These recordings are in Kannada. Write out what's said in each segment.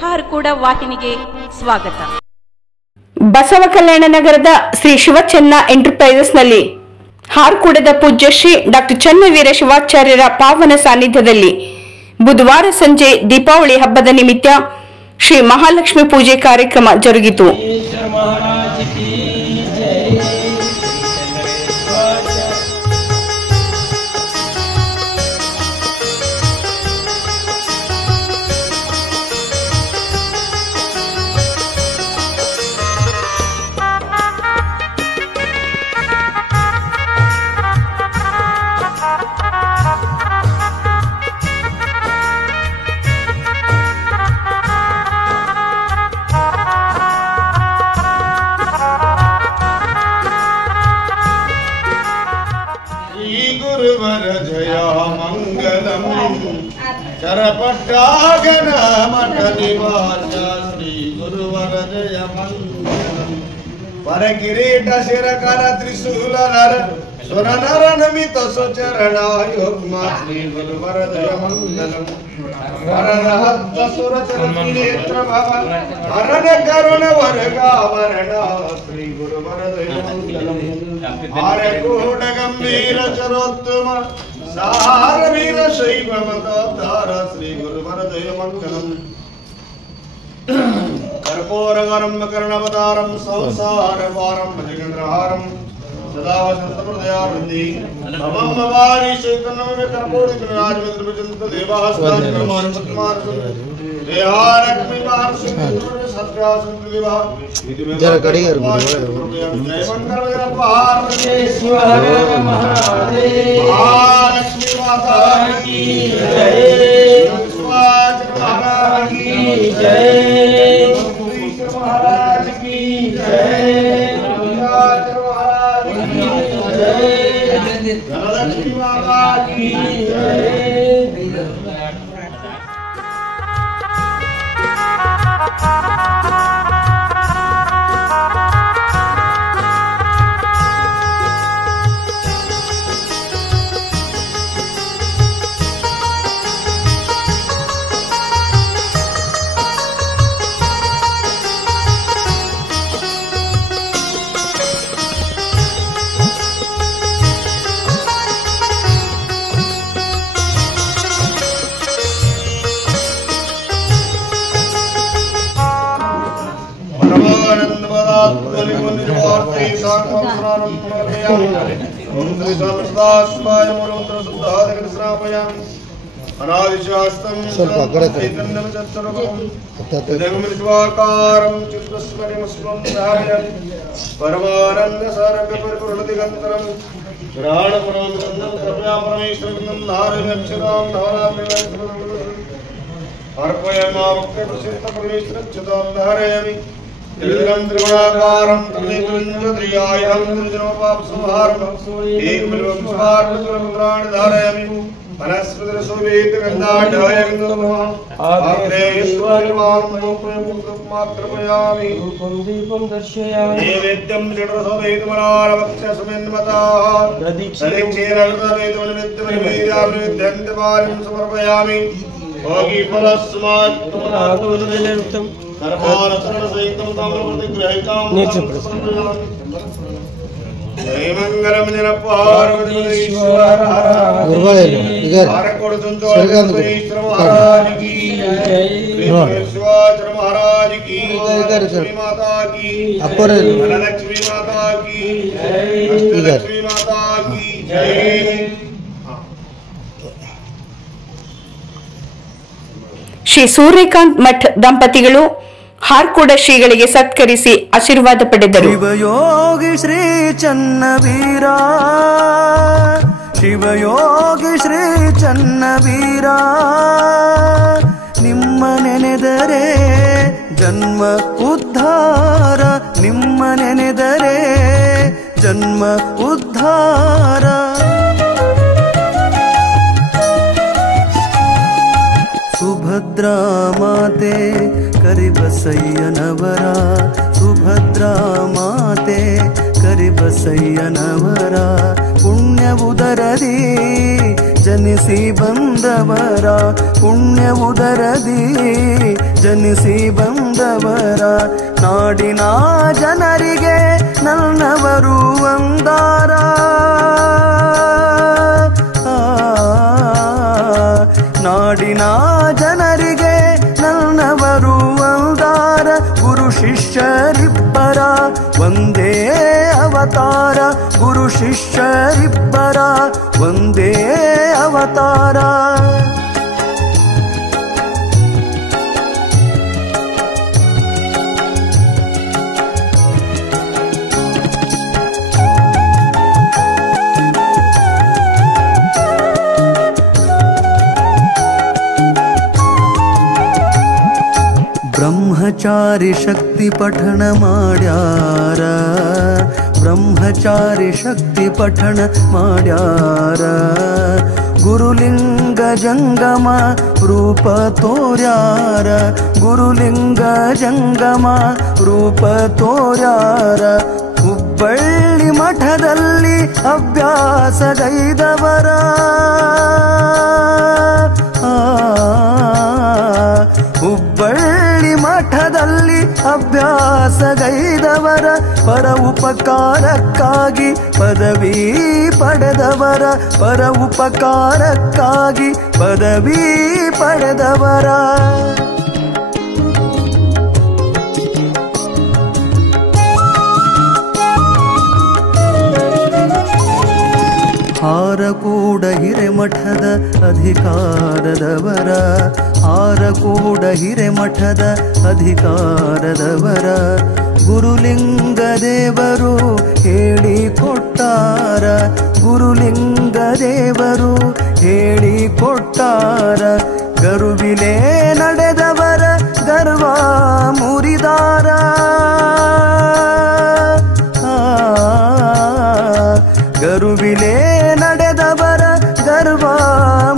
ಹಾರ್ಕೂಡ ವಾಹಿನಿಗೆ ಸ್ವಾಗತ. ಬಸವ ಕಲ್ಯಾಣ ನಗರದ ಶ್ರೀ ಶಿವಚನ್ನ ಎಂಟರ್ಪ್ರೈಸಸ್ನಲ್ಲಿ ಹಾರ್ಕೂಡದ ಪೂಜ್ಯ ಶ್ರೀ ಡಾಕ್ಟರ್ ಚನ್ನವೀರ ಶಿವಾಚಾರ್ಯರ ಪಾವನ ಸಾನ್ನಿಧ್ಯದಲ್ಲಿ ಬುಧವಾರ ಸಂಜೆ ದೀಪಾವಳಿ ಹಬ್ಬದ ನಿಮಿತ್ತ ಶ್ರೀ ಮಹಾಲಕ್ಷ್ಮಿ ಪೂಜೆ ಕಾರ್ಯಕ್ರಮ ಜರುಗಿತು. गुरुवर जय मंगलम चरपट्टागन मठ निवास श्री गुरुवर जय मंगलम पर किरीट शिर कर त्रिशूल नर सुर नर नमित सुचरण युग्म श्री गुरुवर जय मंगलम वरदहस्त सुर चरण नेत्र भव हरण करुण वर्गा वरण श्री गुरुवर जय मंगलम आरकूट गंभीर चरोत्तम सार वीर शैव मताधार श्री गुरुवर जय मंगलम कर्पूर गरम कर्णवतारम संसार वारम भजगंद्रहारम सदा वसंत हृदयारंदी भवम भवानी चैतन्यम में कर्पूर राजवेंद्र भजंत देवास्तान कर्मान पद्मार देहारक्ष्मी मार सुंदर सत्यासन दिवा जरा कड़ी कर जय मंगल जय पार्वतीश्वर महादेव महालक्ष्मी माता की जय स्वाज महाराज की जय श्री महाराज की जय महाराज की जय धनलक्ष्मी माता की जय। त्रिविक्रम त्रिगुणाकारं त्रिनेत्रं त्रिजनोपापसंहारं एकमिलवं स्वार्णचुरमुद्राणि धारयामि वनस्पतिरसोवेत गन्धाढ्यायगन्धो आग्नेयस्वरिमात्मयामि धूपं दीपं दर्शयामि नैवेद्यं जडरसोवेतमनारवक्षसमेन्मताः दधिक्षीरवेदवनिमित्तमनिवेद्यामिवेद्यन्तपालिं समर्पयामि भोगिफलस्मात्तमनाकुलनिलुप्तं कर्मानसरणसहितं ताम्रप्रतिग्रहितां जय मंगलम जन पार्वतीश्वर महाराज की जय विश्वेश्वर महाराज की लक्ष्मी माता की लक्ष्मी माता की लक्ष्मी माता की जय। ಶ್ರೀ ಸೂರ್ಯಕಾಂತ್ ಮಠ್ ದಂಪತಿಗಳು ಹಾರ್ಕೂಡ ಶ್ರೀಗಳಿಗೆ ಸತ್ಕರಿಸಿ ಆಶೀರ್ವಾದ ಪಡೆದರು. ಶಿವಯೋಗಿ ಶ್ರೀ ಚನ್ನವೀರ ಶಿವಯೋಗಿ ಶ್ರೀ ಚನ್ನವೀರ ನಿಮ್ಮ ನೆನೆದರೆ ಜನ್ಮ ಉದ್ಧಾರ ನಿಮ್ಮ ನೆನೆದರೆ ಜನ್ಮ ಉದ್ಧಾರ ಸುಭದ್ರಾ ಮಾತೆ ಕರಿಬಸಯ್ಯನವರ ಸುಭದ್ರಾ ಮಾತೆ ಕರಿಬಸಯ್ಯನವರ ಪುಣ್ಯ ಉದರದಿ ಜನಿಸಿ ಬಂದವರ ಪುಣ್ಯ ಉದರದಿ ಜನಿಸಿ ಬಂದವರ ನಾಡಿನ ಜನರಿಗೆ ನನ್ನವರು ಅಂದಾರ ನಾಡಿನ ಜನರಿಗೆ ನನ್ನವರು ಅಂದಾರ ಗುರು ಶಿಷ್ಯರಿಬ್ಬರ ಒಂದೇ ಅವತಾರ ಗುರು ಶಿಷ್ಯರಿಬ್ಬರ ಒಂದೇ ಅವತಾರ ಬ್ರಹ್ಮಚಾರಿ ಶಕ್ತಿ ಪಠಣ ಮಾಡ್ಯಾರ ಬ್ರಹ್ಮಚಾರಿ ಶಕ್ತಿ ಪಠಣ ಮಾಡ್ಯಾರ ಗುರುಲಿಂಗ ಜಂಗಮ ರೂಪ ತೋರ್ಯಾರ ಗುರುಲಿಂಗ ಜಂಗಮ ರೂಪ ತೋರ್ಯಾರ ಹುಬ್ಬಳ್ಳಿ ಮಠದಲ್ಲಿ ಅಭ್ಯಾಸಗೈದವರ ಹುಬ್ಬಳ್ಳಿ ಮಠದಲ್ಲಿ ಅಭ್ಯಾಸಗೈದವರ ಪರ ಉಪಕಾರಕ್ಕಾಗಿ ಪದವಿ ಪಡೆದವರ ಪರ ಉಪಕಾರಕ್ಕಾಗಿ ಪದವಿ ಪಡೆದವರ ಹಾರಕೂಡ ಹಿರೇಮಠದ ಅಧಿಕಾರದವರ ಹಾರಕೂಡ ಹಿರೇಮಠದ ಅಧಿಕಾರದವರ ಗುರುಲಿಂಗ ದೇವರು ಹೇಳಿಕೊಟ್ಟಾರ ಗುರುಲಿಂಗ ದೇವರು ಹೇಳಿಕೊಟ್ಟಾರ ಗರುವಿಲೆ ನಡೆದವರ ಗರ್ವ ಮುರಿದಾರ ಗರುವಿಲೆ ನಡೆದವರ ಗರ್ವ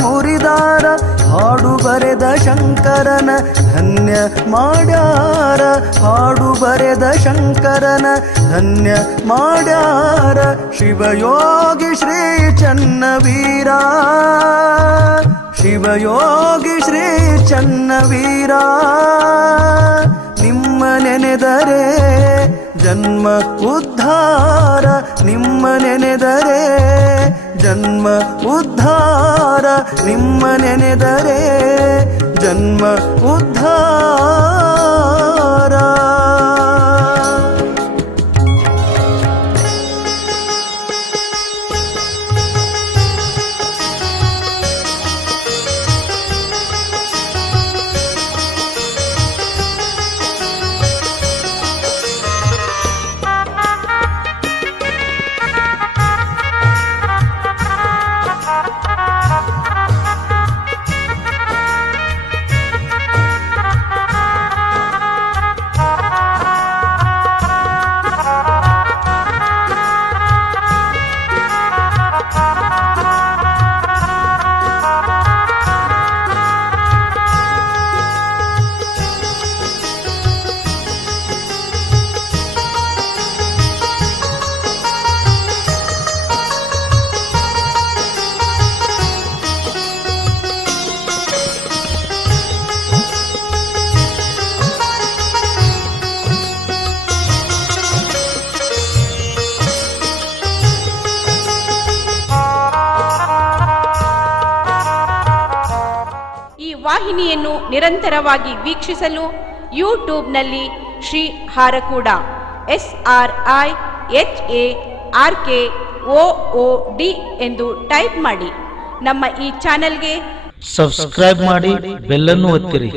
ಮುರಿದಾರ ಹಾಡು ಬರೆದ ಶಂಕರನ ಧನ್ಯ ಮಾಡ್ಯಾರ ಹಾಡು ಬರೆದ ಶಂಕರನ ಧನ್ಯ ಮಾಡ್ಯಾರ ಶಿವಯೋಗಿ ಶ್ರೀ ಚನ್ನವೀರ ಶಿವಯೋಗಿ ಶ್ರೀ ಚನ್ನವೀರ ನಿಮ್ಮ ನೆನೆದರೆ ಜನ್ಮ ಉದ್ಧಾರ ನಿಮ್ಮ ನೆನೆದರೆ ಜನ್ಮ ಉದ್ಧಾರ ನಿಮ್ಮ ನೆನೆದರೆ ಜನ್ಮ ಉದ್ಧಾರ ವಾಹಿನಿಯನ್ನು ನಿರಂತರವಾಗಿ ವೀಕ್ಷಿಸಲು ಯೂಟ್ಯೂಬ್ನಲ್ಲಿ ಶ್ರೀ ಹಾರಕೂಡ SRIHARKOOD ಎಂದು ಟೈಪ್ ಮಾಡಿ. ನಮ್ಮ ಈ ಚಾನೆಲ್ಗೆ ಸಬ್ಸ್ಕ್ರೈಬ್ ಮಾಡಿ, ಬೆಲ್ ಅನ್ನು ಒತ್ತಿರಿ.